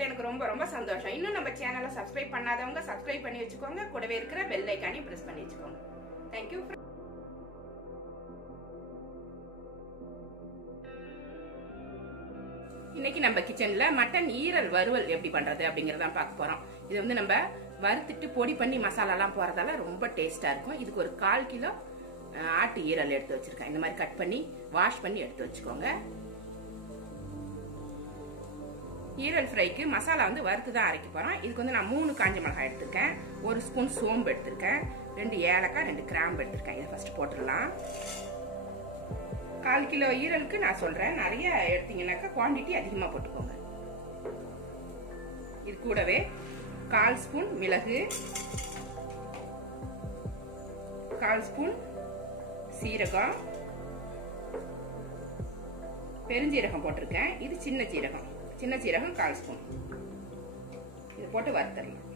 பார்த்ததுல எனக்கு ரொம்ப ரொம்ப சந்தோஷம். இன்னும் நம்ம சேனலை சப்ஸ்கிரைப் பண்ணாதவங்க சப்ஸ்கிரைப் பண்ணி வச்சுக்கோங்க. கூடவே இருக்கிற பெல் ஐக்கானையும் பிரஸ் பண்ணி வச்சுக்கோங்க. தேங்க்யூ. இன்னைக்கு நம்ம கிச்சன்ல மட்டன் ஈரல் வறுவல் எப்படி பண்றது அப்படிங்கறத பார்க்க போறோம். இது வந்து நம்ம வறுத்துட்டு பொடி பண்ணி மசாலாலாம் போறதால ரொம்ப டேஸ்டா இருக்கும். இதுக்கு ஒரு 1/4 கிலோ ஆட்டு ஈரல் எடுத்து வச்சிருக்கேன். இந்த மாதிரி கட் பண்ணி வாஷ் பண்ணி எடுத்து வச்சுக்கோங்க. ஈரல் ஃப்ரைக்கு மசாலா வந்து வறுத்து தான் அரைக்க போறோம். இதுக்கு வந்து நான் 3 காஞ்ச மிளகாய் எடுத்திருக்கேன், 1 ஸ்பூன் சோம்பு எடுத்திருக்கேன், 2 ஏலக்காய், 2 கிராம்பு எடுத்திருக்கேன். இதை ஃபர்ஸ்ட் போட்டுடலாம். 1/4 கிலோ ஈரலுக்கு நான் சொல்றேன், நிறைய எடுத்தீங்கன்னாக்கா குவான்டிட்டி அதிகமா போட்டுக்கோங்க. இது கூடவே 1/4 ஸ்பூன் மிளகு, 1/4 ஸ்பூன் சீரகம், பெருஞ்சீரகம் போட்டிருக்கேன். இது சின்ன சீரகம், 1/4 ஸ்பூன். இது போட்டு வறுத்தரலாம்.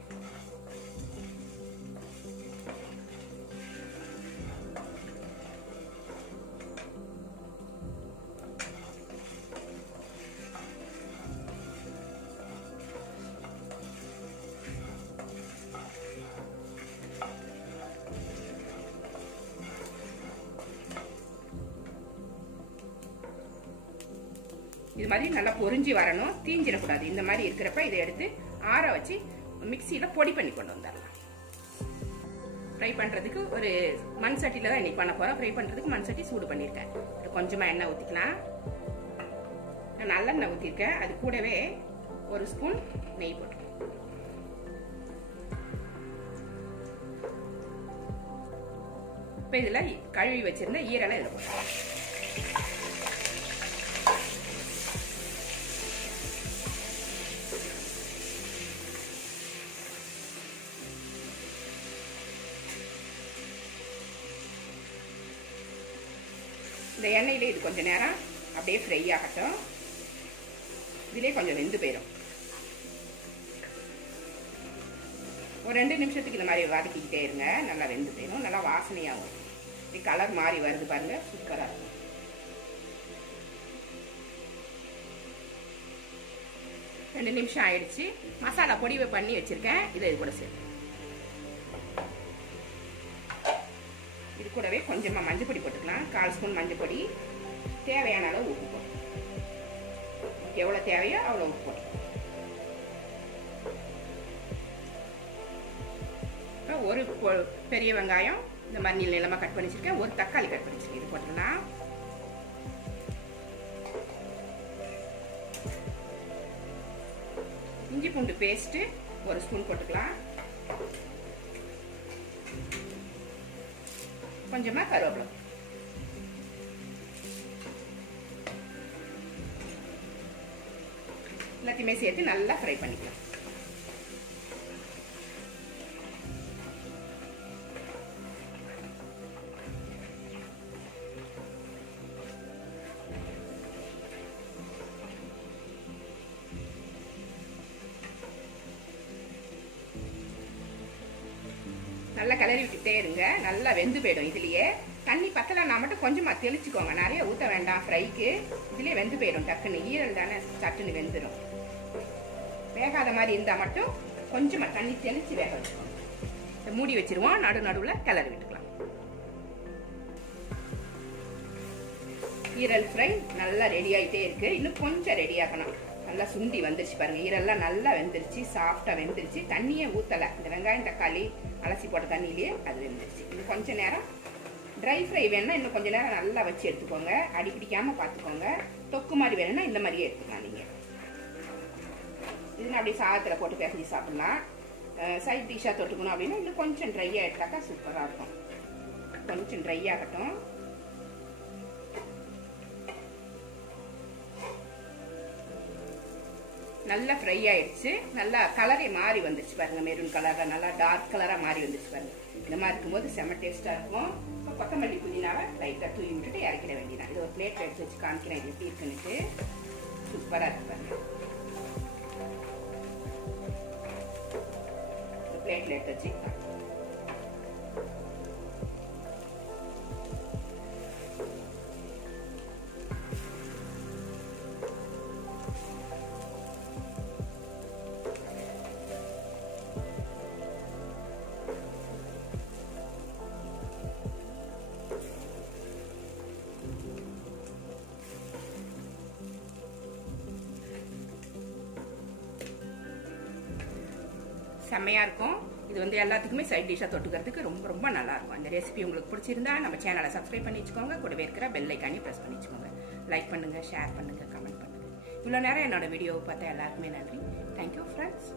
இது மாதிரி நல்லா பொரிஞ்சு வரணும், தீஞ்சிடக்கூடாது. இந்த மாதிரி இருக்கிறப்ப இதை எடுத்து ஆற வச்சு மிக்சியில பொடி பண்ணி கொண்டு வந்துடலாம். ஃப்ரை பண்றதுக்கு ஒரு மண் சட்டியில தான் இன்னைக்கு பண்ண போறோம். ஃப்ரை பண்றதுக்கு மண் சட்டி சூடு பண்ணிருக்கேன். கொஞ்சமா எண்ணெய் ஊத்திக்கலாம். நல்லெண்ணெய் ஊத்திருக்கேன். அது கூடவே 1 ஸ்பூன் நெய் போட்டு இப்ப இதுல கழுவி வச்சிருந்த ஈரலை இதுல போட்டு இந்த எண்ணெயிலே இது கொஞ்ச நேரம் அப்படியே ஃப்ரை ஆகட்டும். இதுலேயே கொஞ்சம் வெந்து போயிடும். ஒரு 2 நிமிஷத்துக்கு இந்த மாதிரி வதக்கிக்கிட்டே இருங்க. நல்லா வெந்து போயிடும், நல்லா வாசனையாகும். இது கலர் மாறி வருது பாருங்க, சூப்பராக இருக்கும். ரெண்டு நிமிஷம் ஆயிடுச்சு. மசாலா பொடி பண்ணி வச்சிருக்கேன், இதை இது கூட சேர்த்து இது கூடவே கொஞ்சமா மஞ்சள் பொடி போட்டுக்கலாம். 1/4 ஸ்பூன் மஞ்சள் பொடி, தேவையான அளவு உப்பு போட்டு, எவ்வளவு தேவையோ அவ்வளவு உப்பு போட்டு, ஒரு பெரிய வெங்காயம் இந்த மாதிரி நீள நீளமா கட் பண்ணி வச்சிருக்கேன், ஒரு தக்காளி கட் பண்ணி வச்சிருக்கேன். இது போட்டுக்கலாம். இஞ்சி பூண்டு பேஸ்ட் 1 ஸ்பூன் போட்டுக்கலாம். கொஞ்சமா கருவேப்பிலை, எல்லாத்தையுமே சேர்த்து நல்லா ஃப்ரை பண்ணிக்கலாம். நல்லா கிளறி விட்டுட்டே இருங்க. நல்லா வெந்து போயிடும். இதுலயே தண்ணி பத்தலைன்னா மட்டும் கொஞ்சமா தெளிச்சுக்கோங்க, நிறைய ஊற்ற வேண்டாம். ஃப்ரைக்கு இதுலயே வெந்து போயிடும் டக்குன்னு. ஈரல் தானே, சட்டுன்னு வெந்துடும். வேகாத மாதிரி இருந்தா மட்டும் கொஞ்சமா தண்ணி தெளிச்சு வேக வச்சுக்கோங்க. மூடி வச்சிருவோம், நடுவில் கிளறி விட்டுக்கலாம். ஈரல் ஃப்ரை நல்லா ரெடி ஆயிட்டே இருக்கு. இன்னும் கொஞ்சம் ரெடி ஆகணும். நல்லா சுண்டி வந்துருச்சு பாருங்க. ஈரெல்லாம் நல்லா வெந்துருச்சு, சாஃப்டா வெந்துருச்சு. தண்ணியே ஊத்தல, இந்த வெங்காயம் தக்காளி அலசி போட்ட தண்ணியிலேயே அது வெந்துருச்சு. இன்னும் கொஞ்ச நேரம் ட்ரை ஃப்ரை வேணும்னா இன்னும் கொஞ்ச நேரம் நல்லா வச்சு எடுத்துக்கோங்க, அடி பிடிக்காம பார்த்துக்கோங்க. தொக்கு மாதிரி வேணும்னா இந்த மாதிரியே எடுத்துக்கலாம். நீங்க இதுன்னு அப்படியே சாதத்தில் போட்டு பிசைஞ்சு சாப்பிடலாம். சைட் டிஷ்ஷாக தொட்டுக்கணும் அப்படின்னா இன்னும் கொஞ்சம் ட்ரையாக எடுத்தாக்கா சூப்பராக இருக்கும். கொஞ்சம் ட்ரை ஆகட்டும். நல்லா ஃப்ரை ஆயிடுச்சு. நல்லா கலரே மாறி வந்துருச்சு பாருங்க. மெரூன் கலரா நல்லா டார்க் கலரா மாறி வந்துருச்சு பாருங்க. இந்த மாதிரி இருக்கும்போது செம்ம டேஸ்டா இருக்கும். கொத்தமல்லி புதினாவை லைட்டா தூவி விட்டுட்டு இறக்கிட வேண்டியதான். இது ஒரு பிளேட்ல எடுத்து வச்சு காமிக்கிறேன் இது எப்படி இருக்குன்னு. சூப்பரா இருக்கு பாருங்க. பிளேட்ல எடுத்து வச்சு செம்மையாக இருக்கும். இது வந்து எல்லாத்துக்குமே சைட் டிஷ்ஷாக தொட்டுக்கிறதுக்கு ரொம்ப ரொம்ப நல்லாயிருக்கும். அந்த ரெசிபி உங்களுக்கு பிடிச்சிருந்தா நம்ம சேனலை சப்ஸ்கிரைப் பண்ணி வச்சுக்கோங்க. கூடவே இருக்கிற பெல் ஐக்கானையும் ப்ரெஸ் பண்ணி வச்சுக்கோங்க. லைக் பண்ணுங்கள், ஷேர் பண்ணுங்கள், கமெண்ட் பண்ணுங்கள். இவ்வளோ நேரம் என்னோட வீடியோவை பார்த்தா எல்லாருக்குமே நன்றி. Thank you friends.